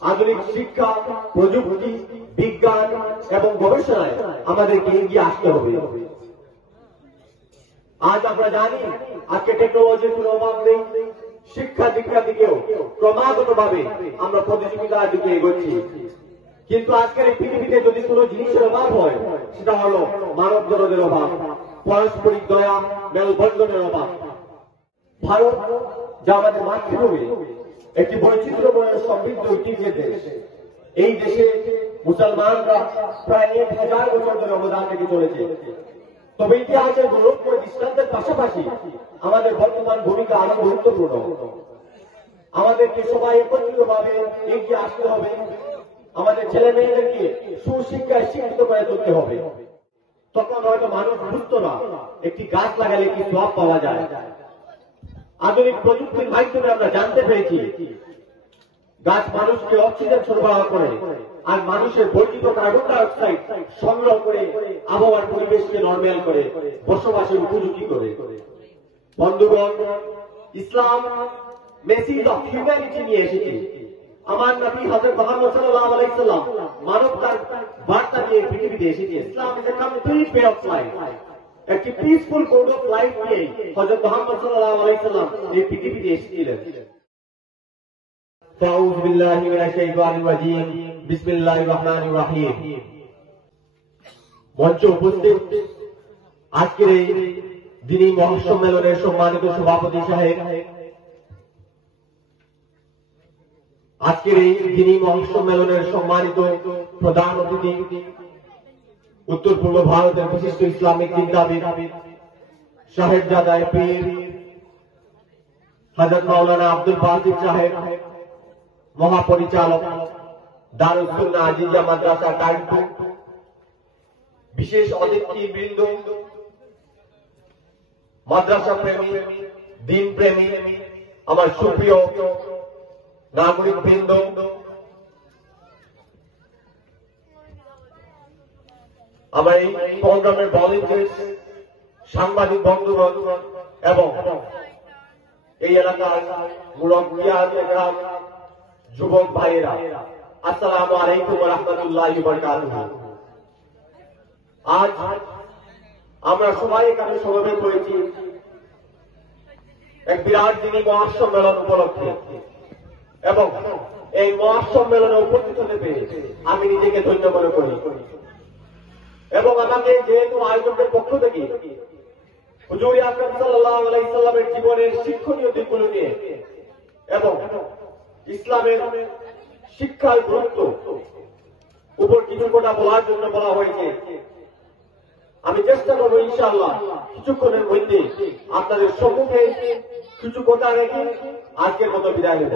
আধুনিক শিক্ষা, প্রযুক্তি, বিজ্ঞান এবং গবেষণায় আমাদেরকে এগিয়ে আসতে হবে। আজ আমরা জানি আজকে টেকনোলজির কোনো অভাব নেই। শিক্ষা দীক্ষার দিকেও ক্রমাগতভাবে আমরা প্রতিযোগিতার দিকে এগোচ্ছি। কিন্তু আজকের এই পৃথিবীতে যদি কোনো জিনিসের অভাব হয়, সেটা হলো মানব জগতের অভাব, পারস্পরিক দয়া, মেলবন্ধনের অভাব। ভারত, যা আমাদের মাতৃভূমি, একটি বৈচিত্র্যময় সমৃদ্ধ ঐতিহ্যের দেশ। এই দেশে মুসলমানরা প্রায় 1000 বছর ধরে অবদান রেখে চলেছে। তবে ইতিহাসের গৌরবময় দৃষ্টান্তের পাশাপাশি আমাদের বর্তমান ভূমিকা আরো গুরুত্বপূর্ণ। আমাদেরকে সবাই একত্রিতভাবে এগিয়ে আসতে হবে। আমাদের ছেলে মেয়েদেরকে সুশিক্ষায় শিক্ষিত করে তুলতে হবে। তখন হয়তো মানুষ বুঝতো না একটি গাছ লাগালে কি সওয়াব পাওয়া যায়। আধুনিক প্রযুক্তির মাধ্যমে আমরা জানতে পেরেছি গাছ মানুষকে অক্সিজেন সরবরাহ করে আর মানুষের বর্ধিত কার্বন ডাই অক্সাইড সংগ্রহ করে আবহাওয়ার পরিবেশকে নরমাল করে বসবাসের উপযোগী করে। বন্ধুগণ, ইসলাম মেসেজ অফ হিউম্যানিটি নিয়ে এসেছে। আমার নবী হযরত মুহাম্মদ সাল্লাল্লাহু আলাইহি সাল্লাম মানবতার বার্তা নিয়ে পৃথিবীতে এসেছে। Islam is a complete way of life. একটি পিসফুল কোড অফ লাইফ নিয়ে হযরত মুহাম্মদ সাল্লাল্লাহু আলাইহি সাল্লাম এই পৃথিবীতে এসেছিলেন। আউযু বিল্লাহি মিনাশ শাইতানির রাজীম। বিসমিল্লাহির রহমানির রহিম। মঞ্চে উপস্থিত আজকের এই দ্বীনি মহাসম্মেলনের সম্মানিত সভাপতি সাহেব, আজকের এই দ্বীনি মহাসম্মেলনের সম্মানিত প্রধান অতিথি, উত্তর পূর্ব ভারতের বিশিষ্ট ইসলামিক চিন্তাবিদ সাহেবজাদা পীর হযরত মাওলানা আব্দুল বাসিত সাহেব, মহাপরিচালক দারুস সুন্নাহ আজিজা মাদ্রাসা কানপুর, বিশেষ অতিথিবৃন্দ, মাদ্রাসা প্রেমী, দিন প্রেমী, আমার সুপ্রিয় নাগরিক বৃন্দ, আমার এই প্রোগ্রামের ভলেন্টিয়ার্স, সাংবাদিক বন্ধুগণ এবং এই এলাকার মুরব্বিয়ান, যুবক ভাইয়েরা, আসসালামু আলাইকুম ওয়া রাহমাতুল্লাহি ওয়া বারাকাতুহু। আজ আমরা সবাই এখানে সমবেত হয়েছি এক বিরাট দ্বীনি মহাসম্মেলন উপলক্ষে এবং এই মহাসম্মেলনে উপস্থিত হতে পেরে আমি নিজেকে ধন্য মনে করি এবং আমাকে যেহেতু আয়োজকের পক্ষ থেকে হুজুর আকরাম সাল্লাল্লাহু আলাইহি সাল্লামের জীবনের শিক্ষণীয় দিকগুলো নিয়ে এবং ইসলামের শিক্ষার গুরুত্ব উপর কিছু কথা বলার জন্য বলা হয়েছে। আমি চেষ্টা করবো ইনশাআল্লাহ কিছুক্ষণের মধ্যে আপনাদের সম্মুখে কিছু কথা রেখে আজকের মতো বিদায় নেব।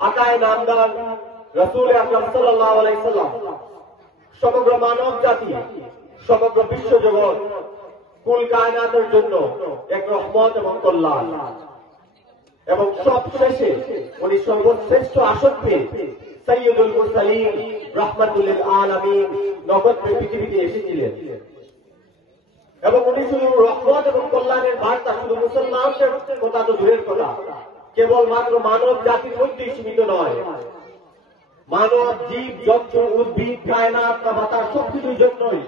আকায়ে নামদার রাসূল আকরাম সাল্লাল্লাহু আলাইহি সাল্লাম সমগ্র মানব জাতি, সমগ্র বিশ্বজগৎ, কুল কায়নাতের জন্য এক রহমত এবং কল্যাণ এবং সবশেষে উনি সর্বশ্রেষ্ঠ আসন পেয়ে সাইয়্যিদুল মুরসালিন রাহমাতুল লিল আলামিন নগদ পৃথিবীতে এসেছিলেন এবং উনি শুধু রহমত এবং কল্যাণের বার্তা শুধু মুসলমানদের কথা তো দূরের কথা, কেবলমাত্র মানব জাতির মধ্যেই সীমিত নয়, মানব জীব জন্তু উদ্ভিদ কায়নাত বাতাস সবকিছুর জন্যই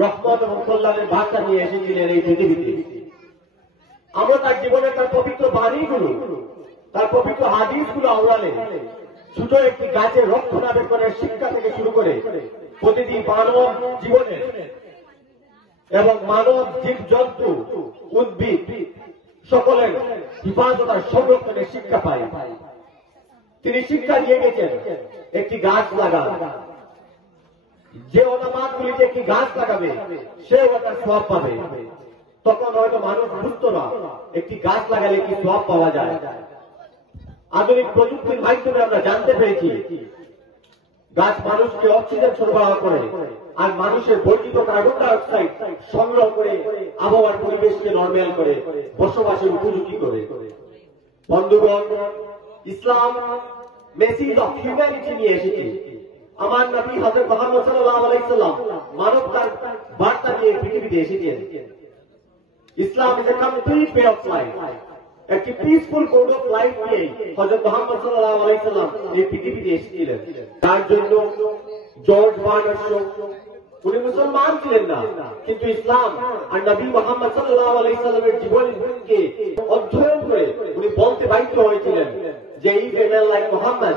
রহমত এবং কল্যাণের বার্তা নিয়ে এসেছিলেন এই পৃথিবীতে। আমরা তার জীবনের তার পবিত্র বাণীগুলো, তার পবিত্র হাদিসগুলো আওড়ালে ছোট একটি গাছের রক্ষণাবেক্ষণের শিক্ষা থেকে শুরু করে প্রতিটি মানব জীবনে এবং মানব জীব জন্তু উদ্ভিদ সকলের হিফাজত আর সংরক্ষণের শিক্ষা পায়। তিনি শিক্ষা দিয়ে গেছেন একটি গাছ লাগান, যে ওলামাগুলিতে একটি গাছ লাগাবে সেও একটা সওয়াব পাবে। তখন হয়তো মানুষ বুঝতো না একটি গাছ লাগালে কি সওয়াব পাওয়া যায়। আধুনিক প্রযুক্তির মাধ্যমে আমরা জানতে পেরেছি গাছ মানুষকে অক্সিজেন সরবরাহ করে আর মানুষের বর্ধিত কার্বন ডাই অক্সাইড সংগ্রহ করে আবহাওয়ার পরিবেশকে নরমাল করে বসবাসের উপযোগী করে। বন্ধুগণ, ইসলাম মেসেজ অফ হিউম্যানিটি নিয়ে এসেছে। আমার নবী হযরত মুহাম্মদ সাল্লাল্লাহু আলাইহি সাল্লাম মানবতার বার্তা নিয়ে পৃথিবীতে এসেছেন। Islam is a complete way of life. একটি পিসফুল কোড অফ লাইফ নিয়ে হযরত মুহাম্মদ সাল্লাল্লাহু আলাইহি সাল্লাম এই পৃথিবীতে এসেছিলেন। তার জন্য জর্জ বার্নার্ড শো, উনি মুসলমান ছিলেন না, কিন্তু ইসলাম আর নবী মুহাম্মদ সাল্লাল্লাহু আলাইহি সাল্লামের জীবনকে অধ্যয়ন করে উনি বলতে বাধ্য হয়েছিলেন যে if a man like Muhammad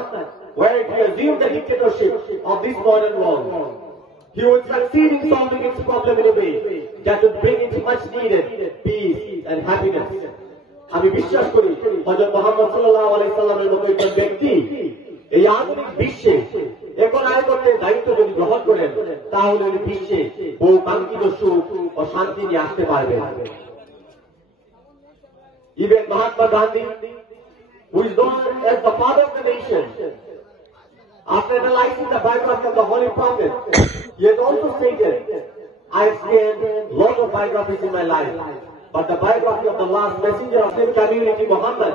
were to assume the dictatorship of this modern world, he would succeed in solving its problem in a way that would bring it much needed peace and happiness. আমি বিশ্বাস করি হযরত মুহাম্মদ সাল্লাল্লাহু আলাইহি সাল্লামের মতো একজন ব্যক্তি এই আধুনিক বিশ্বে একনায়কত্বের দায়িত্ব যদি গ্রহণ করেন তাহলে এই বিশ্বে বহু কাঙ্ক্ষিত সুখ ও শান্তি নিয়ে আসতে পারবে। Even Mahatma Gandhi, who is known as the father of the nation, after analyzing the biography of the Holy Prophet, he has also stated, I have scanned lots of biographies in my life, but the biography of the last messenger of the community, Muhammad,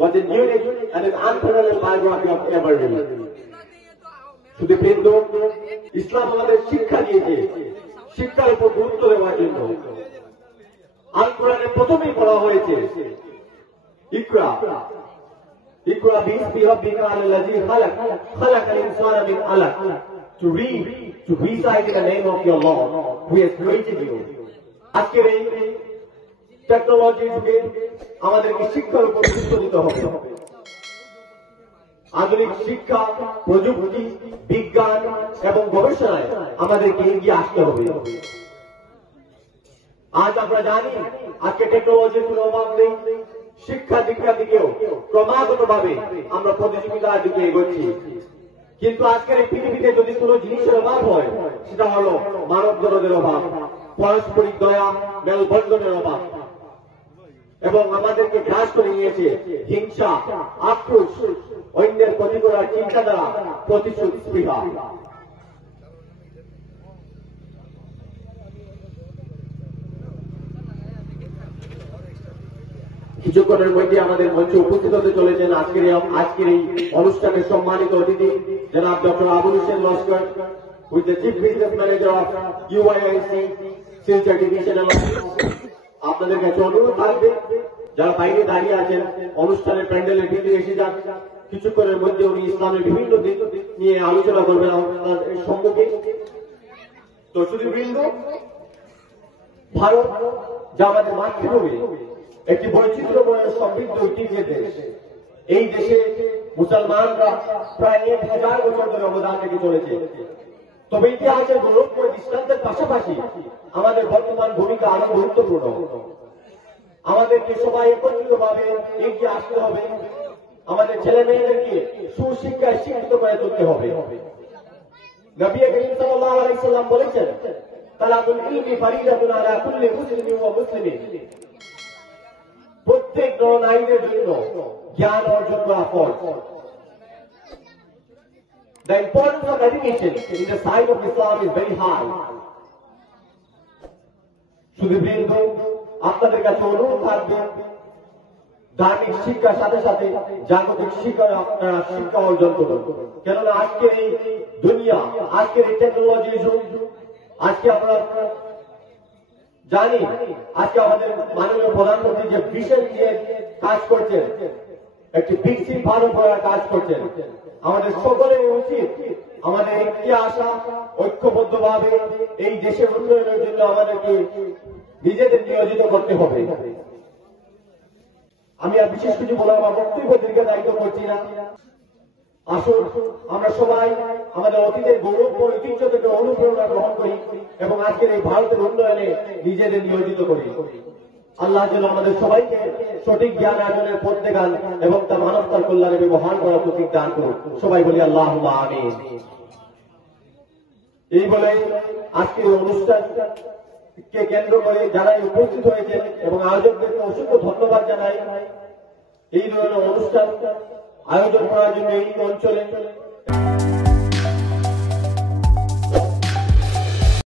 was a unique and an unparalleled biography of ever lived. শুধু বৃন্দ, ইসলাম আমাদের শিক্ষা দিয়েছে শিক্ষার উপর গুরুত্ব দেওয়ার জন্য। আল কোরআনে প্রথমেই বলা হয়েছে ইকরা ইকরা বিসমি রাব্বিকা আল্লাযী খালাক খালাকাল ইনসানা মিন আলাক, to read, to recite in the name of your Lord who has created you. আজকের এই টেকনোলজির যুগে আমাদেরকে শিক্ষার উপর গুরুত্ব দিতে হবে। আধুনিক শিক্ষা, প্রযুক্তি, বিজ্ঞান এবং গবেষণায় আমাদেরকে এগিয়ে আসতে হবে। আজ আমরা জানি আজকে টেকনোলজির কোনো অভাব নেই, শিক্ষা দীক্ষার দিকেও ক্রমাগত ভাবে আমরা প্রতিযোগিতার দিকে এগোচ্ছি। কিন্তু আজকের এই পৃথিবীতে যদি কোনো জিনিসের অভাব হয় সেটা হলো মানব জনদের অভাব, পারস্পরিক দয়া, মেলবন্ধনের অভাব, এবং আমাদেরকে গ্রাস করে নিয়েছে হিংসা, আক্রোশ, অন্যের ক্ষতি করার চিন্তাধারা, প্রতিশোধ স্পৃহা। কিছুক্ষণের মধ্যে আমাদের মঞ্চে উপস্থিত হতে চলেছেন আজকের এই অনুষ্ঠানের সম্মানিত অতিথি জনাব doctor Abul Hossain Laskar, with the chief business manager of UIIC Silchar Divisional Office। আপনাদের কাছে অনুরোধ থাকবে যারা বাইরে দাঁড়িয়ে আছেন অনুষ্ঠানের প্যান্ডেলের ভিতরে এসে যান। কিছুক্ষণের মধ্যে উনি ইসলামের বিভিন্ন দিক নিয়ে আলোচনা করবেন আমাদের সম্মুখে। তো শুধুবৃন্দ, ভারত যা আমাদের মাতৃভূমি, একটি বৈচিত্র্যময় সমৃদ্ধ ঐতিহ্যের দেশ। এই দেশে মুসলমানরা প্রায় 1000 বছর ধরে অবদান রেখে চলেছে। তবে ইতিহাসের গৌরবময় দৃষ্টান্তের পাশাপাশি আমাদের বর্তমান ভূমিকা আরো গুরুত্বপূর্ণ। আমাদেরকে সবাই একত্রিত ভাবে এগিয়ে আসতে হবে, আমাদের ছেলে মেয়েদেরকে সুশিক্ষায় শিক্ষিত করে তুলতে হবে। নবী করিম সাল্লাল্লাহু আলাইহি সাল্লাম বলেছেন, তালাবুল ইলমি ফারিদাতুন আলা কুল্লি মুসলিমিন ওয়া মুসলিমিন, প্রত্যেক নর-নারীদের জন্য জ্ঞান অর্জন করা ফরজ। The importance of education in the sight of Islam is very high. শুধুবৃন্দ, আপনাদের কাছে অনুরোধ থাকবে ধার্মিক শিক্ষার সাথে সাথে জাগতিক শিক্ষা অর্জন করুন। কেননা আজকের এই দুনিয়া, আজকের এই টেকনোলজির যুগ, আজকে আমরা জানি আজকে আমাদের মাননীয় প্রধানমন্ত্রী যে ভিশন নিয়ে কাজ করছেন, একটি বিকশিত ভারত গড়ার কাজ করছেন। আমাদের সকলের উচিত আমাদের এগিয়ে আসা, ঐক্যবদ্ধভাবে এই দেশের উন্নয়নের জন্য আমাদেরকে নিজেদের নিয়োজিত করতে হবে। আমি আর বিশেষ কিছু বলে আমার বক্তব্য দীর্ঘায়িত করছি না। আসুন আমরা সবাই আমাদের অতীতের গৌরবময় ঐতিহ্য থেকে অনুপ্রেরণা গ্রহণ করি এবং আজকের এই ভারতের উন্নয়নে নিজেদের নিয়োজিত করি। আল্লাহ যেন আমাদের সবাইকে সঠিক জ্ঞান অর্জনের পথ দেখান এবং তা মানবতার কল্যাণে ব্যবহার করার তৌফিক দান করুন। সবাই বলি আল্লাহুম্মা আমিন। এই বলে আজকের অনুষ্ঠানকে কেন্দ্র করে যারা উপস্থিত হয়েছেন এবং আয়োজকদেরকে অসংখ্য ধন্যবাদ জানাই। এই ধরনের অনুষ্ঠান আয়োজন করার জন্য এই অঞ্চলে